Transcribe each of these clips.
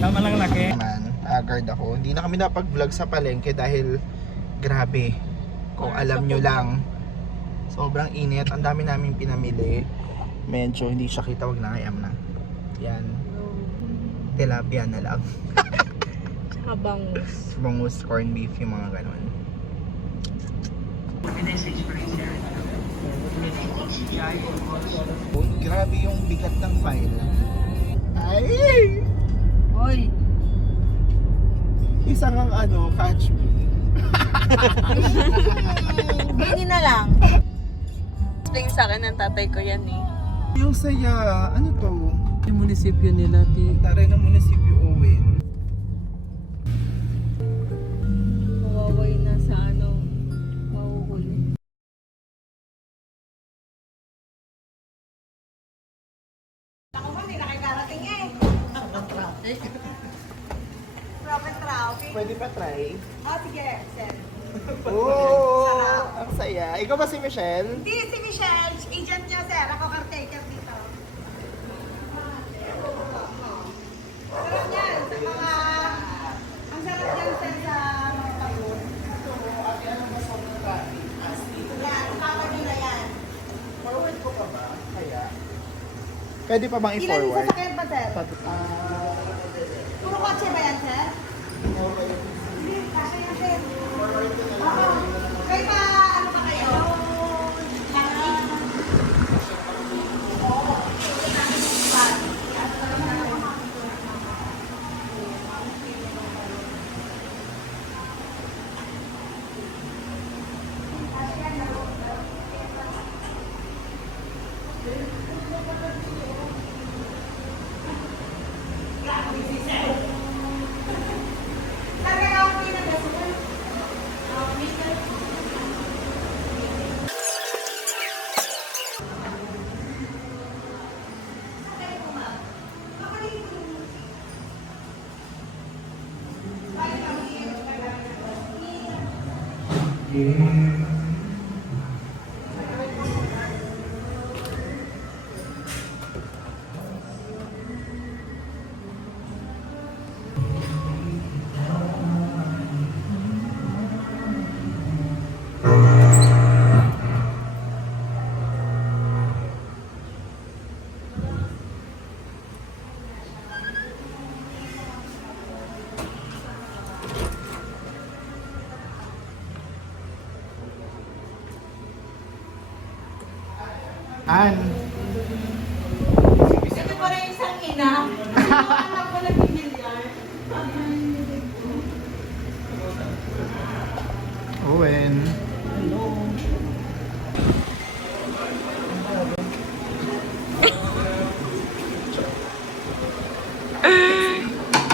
Tama lang laki. Agard ako. Hindi na kami napag-vlog sa palengke dahil grabe. Kung alam nyo lang, sobrang init. Ang dami namin pinamili. Medyo hindi siya kita, wag na kayam na. Yan. Tilapia na lang. Tsaka bangus. Bangus, corned beef, yung mga ganun. Uy, grabe yung bigat ng file. Ay! Hoy! Isang ang ano, catch me. Bini na lang. Explain sa akin ng tatay ko yan eh. Yung saya, ano to? Yung munisipyo nila, Taray ng munisipyo Owen. Mawaway na sa ano, mahuhuli. Ako ba, hindi na kayo darating eh. Traffic. Pwede pa try? Ah, sige, sir. Oo! Ang saya. Ikaw ba si Michelle? Hindi, si Michelle, agent niya sir. Ako caretaker dito. Sarap yan sa mga... Ang sarap yan sir sa mga pagod. Yan, papagila yan. Forward ko pa ba? Kaya? Pwede pa bang Ilan yung i-forward? sasakyan pa sir? Puro kotse ba yan sir? Hindi, kasi yan sir. Oo. Kayo pa, ano ba kayo? Laki? Oo. An. Ito pa rin isang ina. Yung anak ko nag-bilyar. Owen.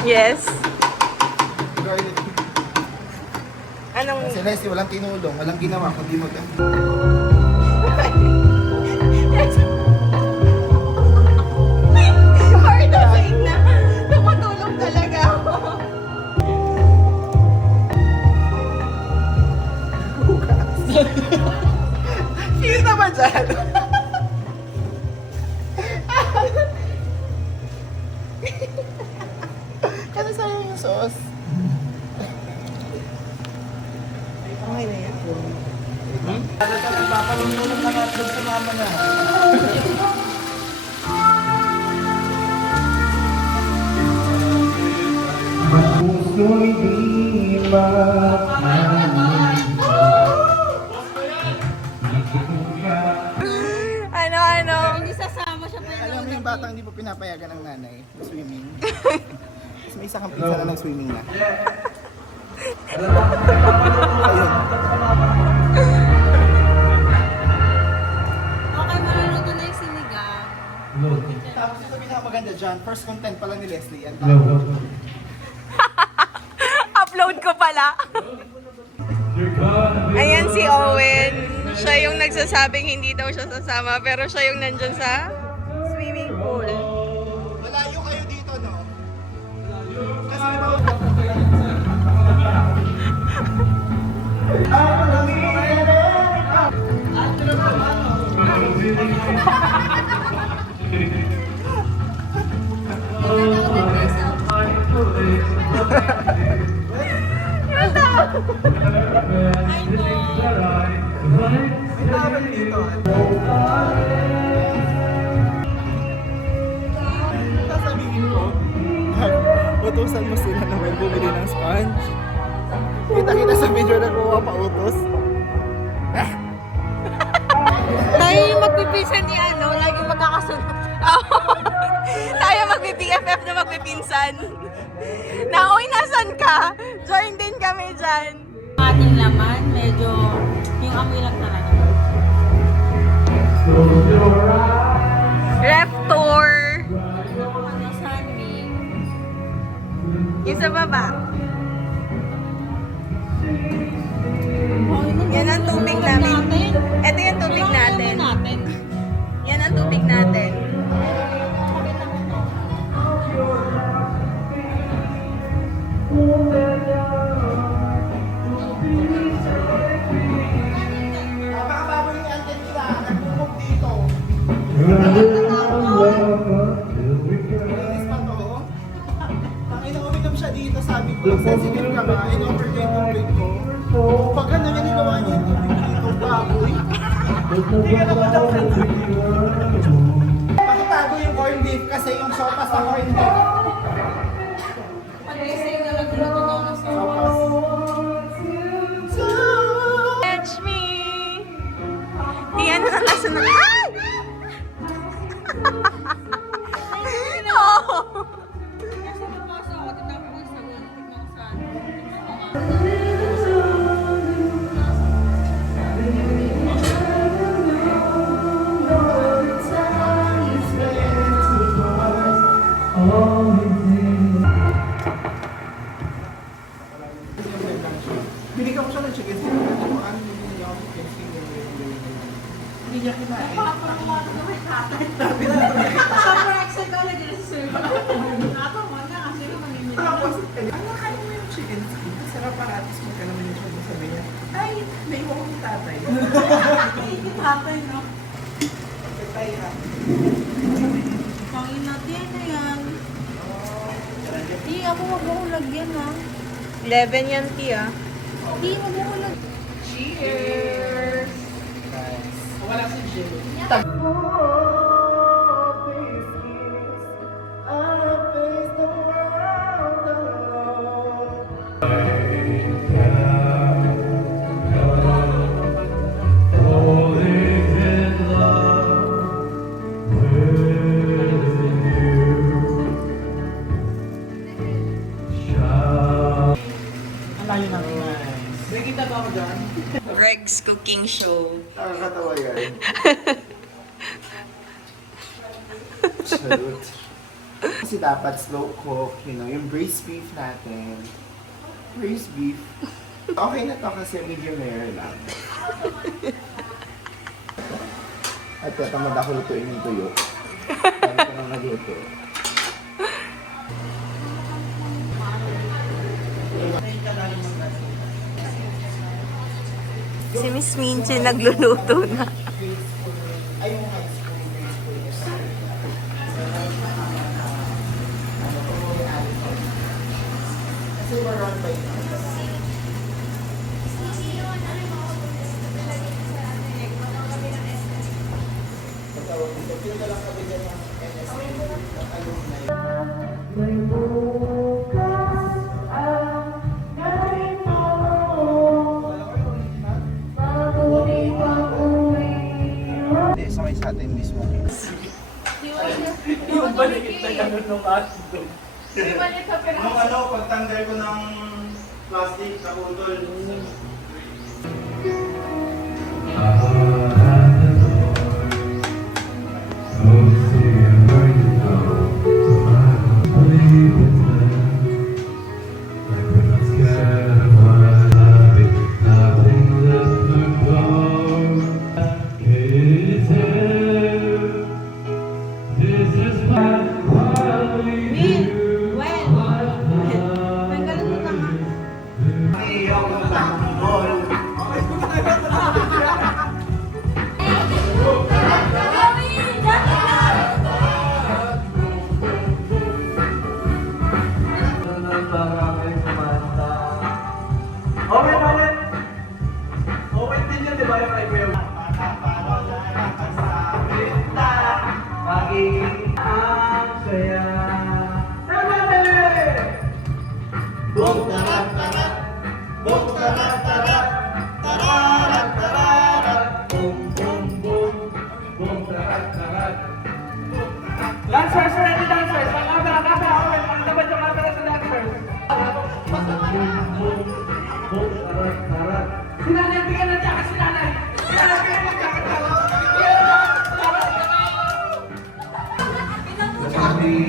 Yes. Girl, Anong... si Leslie walang tinulong, walang ginawa kundi mag Hard to say na. Nakatulong talaga ako. Kita ba dyan? Kasi sayang yung sauce. Okay na yan. Papalunulong na nga sa mama na. Puso'y di Ano? Hindi sasama siya pa Alam mo yung batang hindi pa pinapayagan ng nanay na swimming? Tapos may isa kang pizza na nag-swimming na. Ayun. Okay, maluluto na yung sinigang. Tapos ito pinakamaganda dyan, first content pala ni Leslie. Yan. Upload ko pala. Ayan si Owen. Siya yung nagsasabing hindi daw siya sasama, pero siya yung nandyan sa swimming pool. Malayo kayo dito, no? Kasi di ba... Punch. Kita-kita sa video na kuha pautos. Tayo yung magpipinsan ni ano, lagi magkakasunod. Tayo magpi-BFF na magpipinsan. Naoy, nasan ka? Join din kami dyan. Ating laman, medyo yung amoy lang talaga. Ref tour. Ano, Sunny? Yung sa baba. Oh, Yan ang tubig namin. Ito yung tubig natin. Yan ang tubig natin. Napakababoy ni Anton nila. Nagpumog dito. Linis pa to. Tangina, uminom siya dito. Sabi ko, sensitive ka ba? In-offer ko yung tubig ko. Pag ano nga ninawa niya yung tubig dito, baboy. Hindi ka naman daw pakitago yung corned beef kasi yung sopas sa corned beef. Pag-ising na lang tinatanaw na sa Sopas. Catch me! Iyan na nasa na. Ay! Oh! Kasi napasa ako, tinapos ko sa ulit ng saan. Binigyan ko siya ng chicken skin. Ano yung binigyan ko chicken skin? Hindi niya kinain. Sobrang excited ako na dyan sa survey. Nakatawa na kasi mamimili. Tapos, ano kain mo yung chicken skin? Sarap paratis mo ka naman yung siya sabi niya. Ay, naiwan ko yung tatay. Tatay, no? Tatay ha. Pangin natin na yan. Di, ako wag mo lagyan, ha? 11 yan, Tia. Di, wag mo lagyan. Cheers! Wala si Jill. Nakikita ba ako dyan? Greg's cooking show. Nakakatawa yan. Salute. Kasi dapat slow cook, you know, yung braised beef natin. Braised beef. Okay na to kasi medium rare lang. At tatamad ako lutuin yung tuyo. Kaya ko nang nagluto. Si Miss Minchi nagluluto na. Ay, yung high school, grade school. Kasi we're run by Hindi, sakay sa atin mismo. Yung balikit na gano'n nung ato. Nung ano, pagtanggal ko ng plastic sa utol.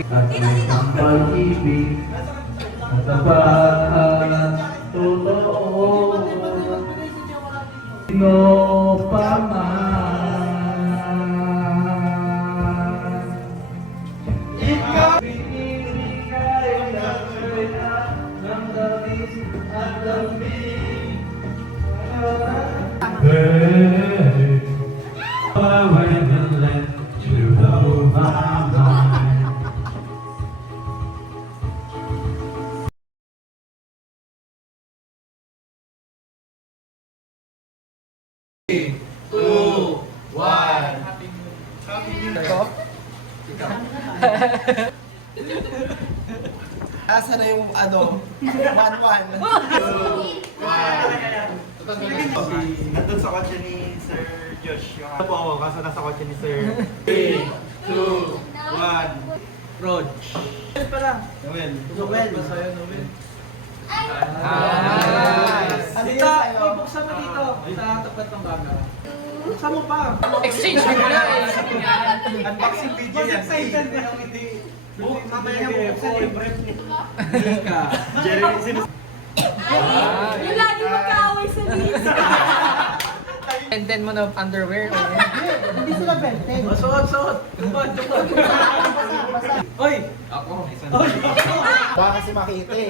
at isang pag-ibig at tapat at totoo. Sino pa man, ikaw binibigay ng kaya ng damis at lamig. Babe, I went and let you know my mind. Asa na yung ano? 1-1. Nandun sa kotse ni Sir Josh. Yung ano po ako, kaso nasa kotse ni Sir. 3, 2, 1. Rog. Noel. Noel. Masaya, Noel. Nice! Ano yun sa'yo? Buksan mo dito. Sa tapat ng camera. Buksan mo pa. Exchange mo na eh. Unboxing video yan. Excited na yung hindi. Mamaya mo buksan yung breath ni Mika. Jeremy, sino? Yung lagi magkaaway sa list. Benten mo na underwear. Hindi sila bente. Suot. Tupad. Oy! Ako. Baka kasi makita eh.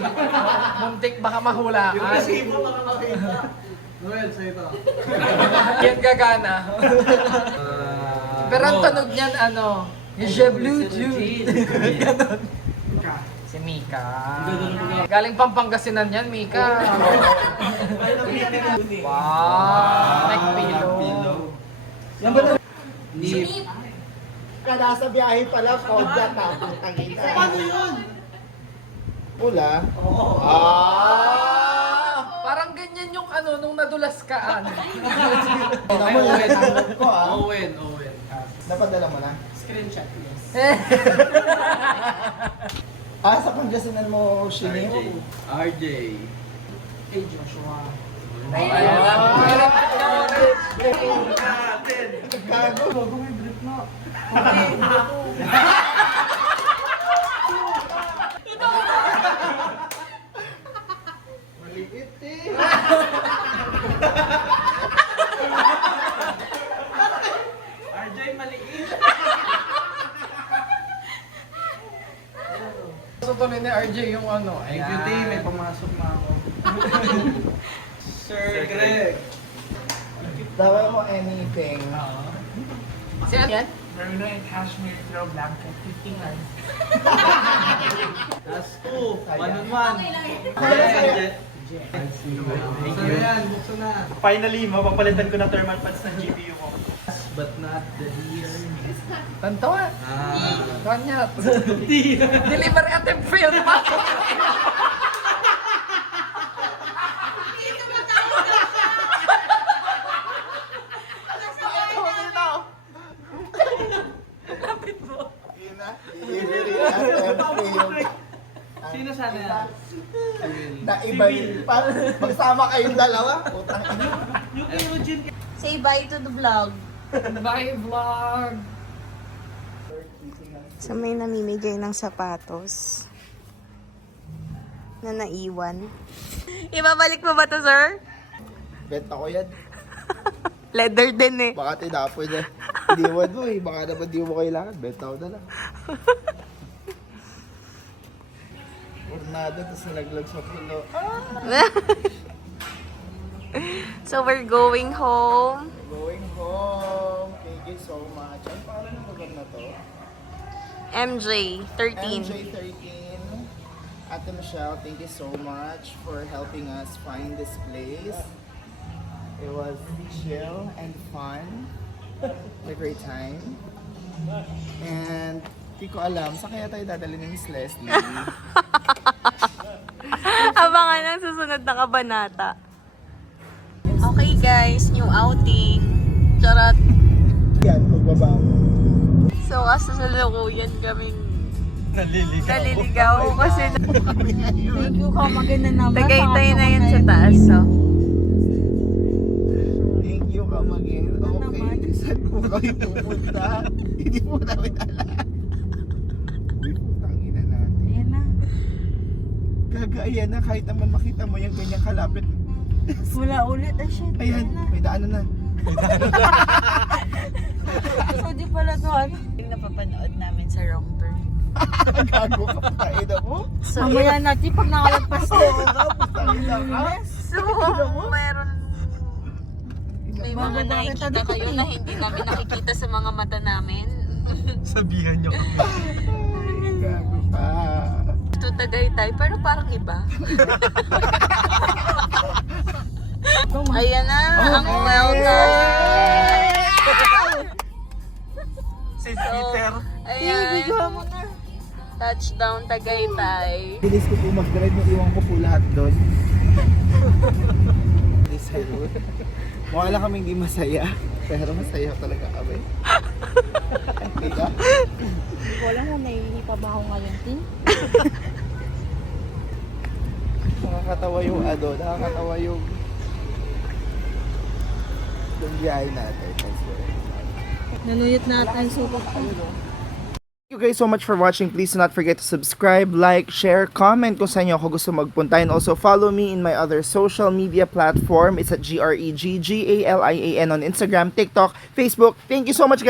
Muntik baka mahulaan. Yung resibo baka makita. Noel, sa'yo ito. Yan gagana. Pero ang tunog niyan ano? Je blue Jude. Ganon. Si Mika. Galing Pampangasinan yan, Mika. Wow. Neck pillow. Yan ba ito? Nip. Nasa biyahe pala, kodya tapos tangita. Paano yun? Pula? Oo. Parang ganyan yung ano, nung nadulas ka. Ano. Tingnan mo yan, tanggap ko ah. Owen. Napadala mo na? Screenshot, yes. Sa Pangasinan mo, Shini? RJ. Hey, Joshua. Gago. Maliit eh. RJ, maliit. So tuloy ni RJ yung ano. Thank you, T. May pumasok na ako. Sir Greg. Dawa mo anything. Sino yan? Merino and cashmere throw blanket, 15 lines. Last two. 1-on-1. Thank you. Yan, buksan na. Finally, mapapalitan ko na thermal pads ng GPU ko. But not the least. Tanto ah. Ah. Kanya. Delivery attempt failed pa. Delivery attempt failed. Sino sana yan? Naiba yun pa. Magsama kayong dalawa. Putang ina. Yung kay Eugene. Say bye to the vlog. Bye vlog. So may namimigay ng sapatos na naiwan. Ibabalik mo ba to, sir? Benta ko yan. Leather din eh. Baka tinapoy na. Hindi mo eh. Baka naman di mo kailangan. Benta ko na lang. Ornado, tapos nalaglag sa pulo. So we're going home. Going home. Thank you so much. Ano pangalan ng lugar na to? MJ 13. MJ13. Ate Michelle, thank you so much for helping us find this place. It was chill and fun. A great time. And hindi ko alam, saan kaya tayo dadali ni Miss Leslie? Abangan ang susunod na kabanata. Okay guys, new outing. Charot. Yan, pagbaba mo. So kasasalukuyan kaming Naliligaw. kasi Thank you, Kamagin na naman. Tagaytay na yan sa taas. So. Thank you, Kamagin. Okay, saan po kayo pupunta? Hindi po namin alam. Ayan na, kahit naman makita mo yung ganyang kalapit. Wala ulit. Ay, shit. Ayan, may daanan na. So, di pala to ano. Yung napapanood namin sa wrong turn. Gago ka, kain mo. So, Mamaya natin pag nakalagpas ko. so meron may mga nakikita kayo na hindi namin nakikita sa mga mata namin. Sabihan niyo kami. Gago ka. Ito Tagaytay, pero parang iba. Ayan na, ang welcome. St. Peter. Ayan. Touchdown Tagaytay. Bilis ko po mag-drive, iwan ko po lahat doon. This highway. Mukha lang kami hindi masaya, pero masaya talaga kami. Diba? Wala na, naihipa ba ako ngayon, Tin? Nakakatawa yung nakakatawa yung biyahe natin. Nanuyot natin so Thank you guys so much for watching. Please do not forget to subscribe, like, share, comment kung saan nyo ako gusto magpunta. And also follow me in my other social media platform. It's at GREGGALIAN on Instagram, TikTok, Facebook. Thank you so much guys.